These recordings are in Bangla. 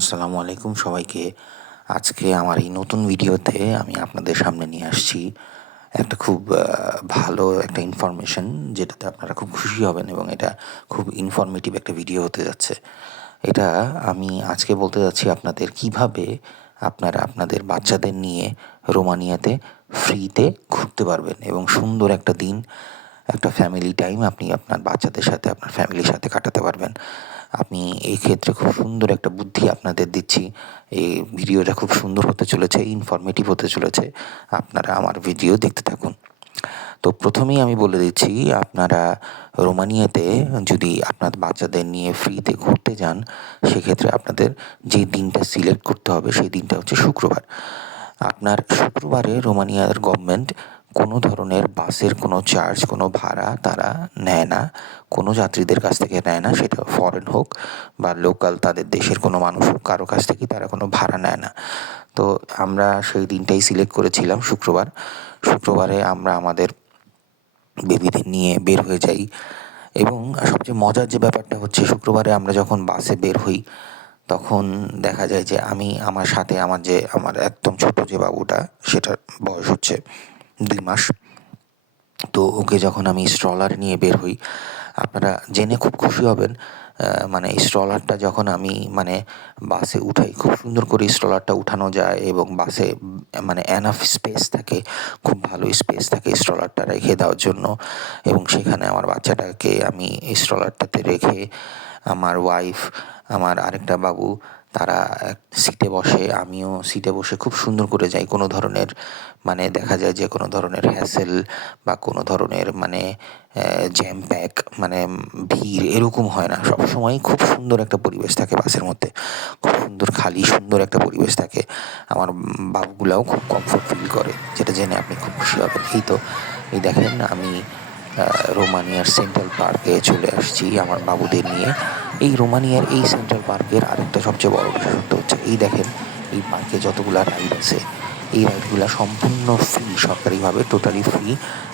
আসসালামু আলাইকুম সবাইকে। আজকে আমার এই নতুন ভিডিওতে আমি আপনাদের সামনে নিয়ে আসছি একটা খুব ভালো একটা ইনফরমেশন, যেটাতে আপনারা খুব খুশি হবেন এবং এটা খুব ইনফরমেটিভ একটা ভিডিও হতে যাচ্ছে। এটা আমি আজকে বলতে যাচ্ছি আপনাদের কিভাবে আপনারা আপনাদের বাচ্চাদের নিয়ে রোমানিয়াতে ফ্রিতে ঘুরতে পারবেন এবং সুন্দর একটা দিন, একটা ফ্যামিলি টাইম আপনি আপনার বাচ্চাদের সাথে, আপনার ফ্যামিলির সাথে কাটাতে পারবেন। আমি এই ক্ষেত্রে খুব সুন্দর একটা বুদ্ধি আপনাদের দিচ্ছি। এই ভিডিওটা খুব সুন্দর হতে চলেছে, ইনফরমেটিভ হতে চলেছে। আপনারা আমার ভিডিও দেখতে থাকুন। তো প্রথমেই আমি বলে দিচ্ছি, আপনারা রোমানিয়াতে যদি আপনার বাচ্চাদের নিয়ে ফ্রিতে ঘুরতে যান, সেক্ষেত্রে আপনাদের যে দিনটা সিলেক্ট করতে হবে সেই দিনটা হচ্ছে শুক্রবার। আপনার শুক্রবারে রোমানিয়ার গভর্নমেন্ট কোনো ধরনের বাসের কোনো চার্জ, কোনো ভাড়া তারা নেয় না, কোনো যাত্রীদের কাছ থেকে নেয় না, সেটা ফরেন হোক বা লোকাল তাদের দেশের কোনো মানুষ হোক, কারো কাছ থেকেই তারা কোনো ভাড়া নেয় না। তো আমরা সেই দিনটাই সিলেক্ট করেছিলাম শুক্রবার। শুক্রবারে আমরা আমাদের বেবিদের নিয়ে বের হয়ে যাই এবং সবচেয়ে মজার যে ব্যাপারটা হচ্ছে, শুক্রবারে আমরা যখন বাসে বের হই তখন দেখা যায় যে আমি আমার সাথে আমার একদম ছোট যে বাবুটা, সেটার বয়স হচ্ছে 2 মাস। তো ওকে যখন আমি স্ট্রলার নিয়ে বের হই, আপনারা জেনে খুব খুশি হবেন, মানে স্ট্রলারটা যখন আমি বাসে উঠাই, খুব সুন্দর করে স্ট্রলারটা উঠানো যায় এবং বাসে মানে এনাফ স্পেস থাকে, খুব ভালো স্পেস থাকে স্ট্রলারটা রেখে দেওয়ার জন্য। এবং সেখানে আমার বাচ্চাটাকে আমি স্ট্রলারটাতে রেখে আমার ওয়াইফ, আমার আরেকটা বাবু, তারা এক সিটে বসে, আমিও সিটে বসে খুব সুন্দর করে যাই। কোনো ধরনের দেখা যায় যে কোনো ধরনের হ্যাসেল বা কোনো ধরনের জ্যাম প্যাক ভিড় এরকম হয় না। সবসময় খুব সুন্দর একটা পরিবেশ থাকে বাসের মধ্যে, খুব সুন্দর খালি সুন্দর একটা পরিবেশ থাকে। আমার বাবুগুলাও খুব কমফোর্ট ফিল করে, যেটা জেনে আপনি খুব খুশি হবেন। এই দেখেন, আমি রোমানিয়ার সেন্ট্রাল পার্কে চলে আসছি আমার বাবুদের নিয়ে। এই রোমানিয়ার এই সেন্ট্রাল পার্কের আরেকটা সবচেয়ে বড় বিশেষত্ব হচ্ছে, এই দেখেন, এই পার্কে যতগুলা রাইড আছে, এই রাইডগুলা সম্পূর্ণ ফ্রি, সরকারিভাবে টোটালি ফ্রি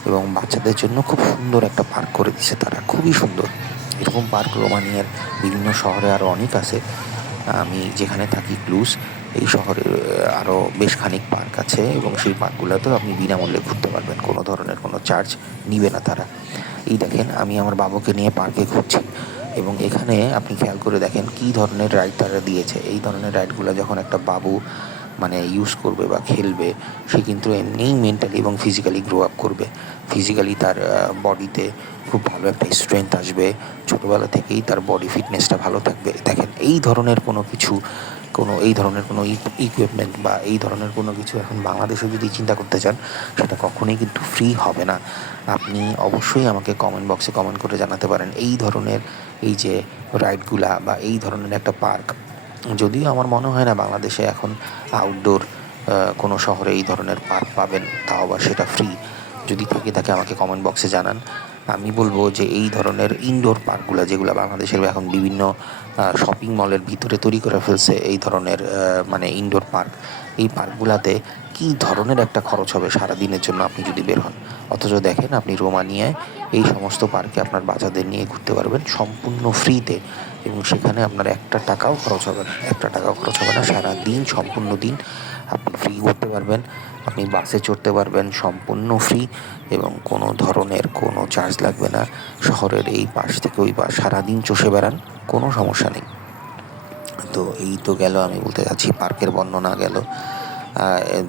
এবং বাচ্চাদের জন্য খুব সুন্দর একটা পার্ক করে দিছে তারা, খুবই সুন্দর। এরকম পার্ক রোমানিয়ার বিভিন্ন শহরে আরও অনেক আছে। আমি যেখানে থাকি ক্লুজ, এই শহরে আরও বেশ খানিক পার্ক আছে এবং সেই পার্কগুলোতেও আপনি বিনামূল্যে ঘুরতে পারবেন, কোনো ধরনের কোনো চার্জ নিবে না তারা। এই দেখেন, আমি আমার বাবুকে নিয়ে পার্কে ঘুরছি এবং এখানে আপনি খেয়াল করে দেখেন কী ধরনের রাইড তারা দিয়েছে। এই ধরনের রাইডগুলো যখন একটা বাবু ইউজ করবে বা খেলবে, সে কিন্তু এমনিই মেন্টালি এবং ফিজিক্যালি গ্রো আপ করবে। ফিজিক্যালি তার বডিতে খুব ভালো একটা স্ট্রেংথ আসবে, ছোটোবেলা থেকেই তার বডি ফিটনেসটা ভালো থাকবে। দেখেন, এই ধরনের কোনো ইকুইপমেন্ট বা এই ধরনের কোনো কিছু এখন বাংলাদেশে যদি চিন্তা করতে চান, সেটা কখনোই কিন্তু ফ্রি হবে না। আপনি অবশ্যই আমাকে কমেন্ট বক্সে কমেন্ট করে জানাতে পারেন, এই ধরনের এই যে রাইডগুলা বা এই ধরনের একটা পার্ক, যদিও আমার মনে হয় না বাংলাদেশে এখন আউটডোর কোনো শহরে এই ধরনের পার্ক পাবেন, তাও আবার সেটা ফ্রি। যদি থেকে থাকে আমাকে কমেন্ট বক্সে জানান। আমি বলবো যে এই ধরনের ইনডোর পার্কগুলো, যেগুলো বাংলাদেশের এখন বিভিন্ন শপিং মলের ভিতরে তৈরি করে ফেলছে, এই ধরনের ইনডোর পার্ক, এই পার্কগুলোতে কী ধরনের একটা খরচ হবে সারা দিনের জন্য আপনি যদি বের হন। অথচ দেখেন, আপনি রোমানিয়ায় এই সমস্ত পার্কে আপনার বাচ্চাদের নিয়ে ঘুরতে পারবেন সম্পূর্ণ ফ্রিতে এবং সেখানে আপনার একটা টাকাও খরচ হবে না, সারাদিন, সম্পূর্ণ দিন আপনি ফ্রি ঘুরতে পারবেন। আপনি বাসে চড়তে পারবেন সম্পূর্ণ ফ্রি এবং কোনো ধরনের কোনো চার্জ লাগবে না। শহরের এই পাশ থেকে ওই পাশ সারাদিন চষে বেড়ান, কোনো সমস্যা নেই। তো এই তো গেল, আমি বলতে যাচ্ছি পার্কের বর্ণনা গেল।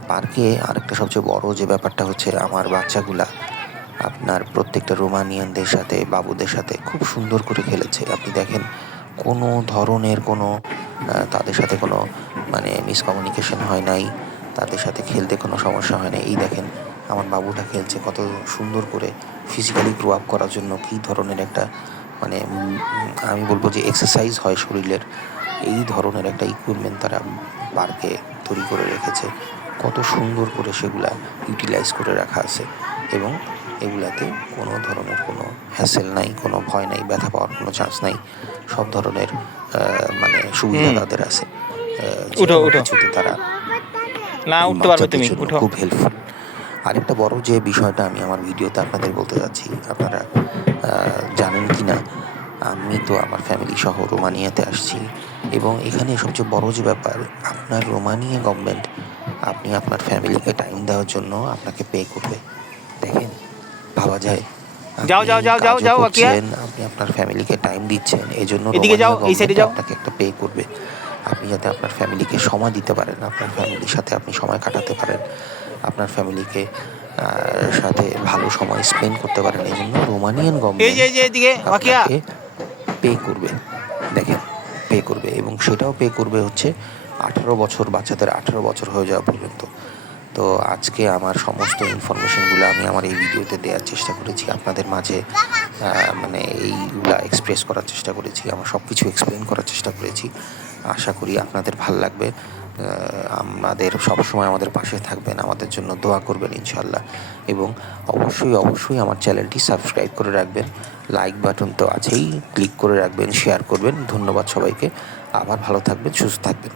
পার্কে আরেকটা সবচেয়ে বড় যে ব্যাপারটা হচ্ছে, আমার বাচ্চাগুলা আপনার প্রত্যেকটা রোমানিয়ানদের সাথে, বাবুদের সাথে খুব সুন্দর করে খেলেছে। আপনি দেখেন, কোনো ধরনের কোনো তাদের সাথে কোনো মিসকমিউনিকেশন হয় নাই, তাদের সাথে খেলতে কোনো সমস্যা হয় না। এই দেখেন, আমার বাবুটা খেলছে কত সুন্দর করে, ফিজিক্যালি গ্রো আপ করার জন্য কী ধরনের একটা আমি বলবো যে এক্সারসাইজ হয় শরীরের, এই ধরনের একটা ইকুইপমেন্ট তারা পার্কে তৈরি করে রেখেছে। কত সুন্দর করে সেগুলা ইউটিলাইজ করে রাখা আছে এবং এগুলাতে কোনো ধরনের কোনো হ্যাসেল নাই, কোনো ভয় নাই, ব্যথা পাওয়ার কোনো চান্স নাই। সব ধরনের সুবিধা তাদের আছে। যে উঠো কোনো উঠো কিছুতে তারা না এই উঠতে পারবে বাচ্চাদের তুমি জন্য উঠো। খুব হেল্পফুল। আরেকটা বড় যে বিষয়টা আমি আমার ভিডিওতে আপনাদের বলতে যাচ্ছি, আপনারা জানেন কি না, আমি তো আমার ফ্যামিলি সহ রোমানিয়াতে আসছি এবং এখানে সবচেয়ে বড় যে ব্যাপার, আপনার রোমানিয়া গভর্নমেন্ট আপনি আপনার ফ্যামিলিকে টাইম দেওয়ার জন্য আপনাকে পে করবে। দেখেন, ভাবা যায়? যাও আপনি যাও যাও যাও কাজও যাও বাকিয়া, করছেন, আপনি আপনার ফ্যামিলিকে টাইম দিচ্ছেন, এজন্য এদিকে যাও, রোমানিয়া এই সাইডে গভর্নমেন্ট যাও। আপনাকে একটা পে করবে। আপনি যাতে আপনার ফ্যামিলিকে সময় দিতে পারেন, আপনার ফ্যামিলির সাথে আপনি সময় কাটাতে পারেন, আপনার ফ্যামিলিকে সাথে ভালো সময় স্পেন্ড করতে পারেন, এই জন্য রোমানিয়ান এই যে গভর্নমেন্ট এই যে এদিকে বাকিয়া। আপনাকে পে করবে। দেখেন, পে করবে, এবং সেটাও পে করবে হচ্ছে 18 বছর, বাচ্চাদের 18 বছর হয়ে যাওয়া পর্যন্ত। তো আজকে আমার সমস্ত ইনফরমেশনগুলো আমি আমার এই ভিডিওতে দেওয়ার চেষ্টা করেছি, আপনাদের মাঝে মানে এইগুলা এক্সপ্রেস করার চেষ্টা করেছি, আমার সব কিছু এক্সপ্লেন করার চেষ্টা করেছি। আশা করি আপনাদের ভাল লাগবে। আমাদের সবসময় আমাদের পাশে থাকবেন, আমাদের জন্য দোয়া করবেন ইনশাল্লাহ, এবং অবশ্যই আমার চ্যানেলটি সাবস্ক্রাইব করে রাখবেন। লাইক বাটন তো আছেই, ক্লিক করে রাখবেন, শেয়ার করবেন। ধন্যবাদ সবাইকে। আবার ভালো থাকবেন, সুস্থ থাকবেন।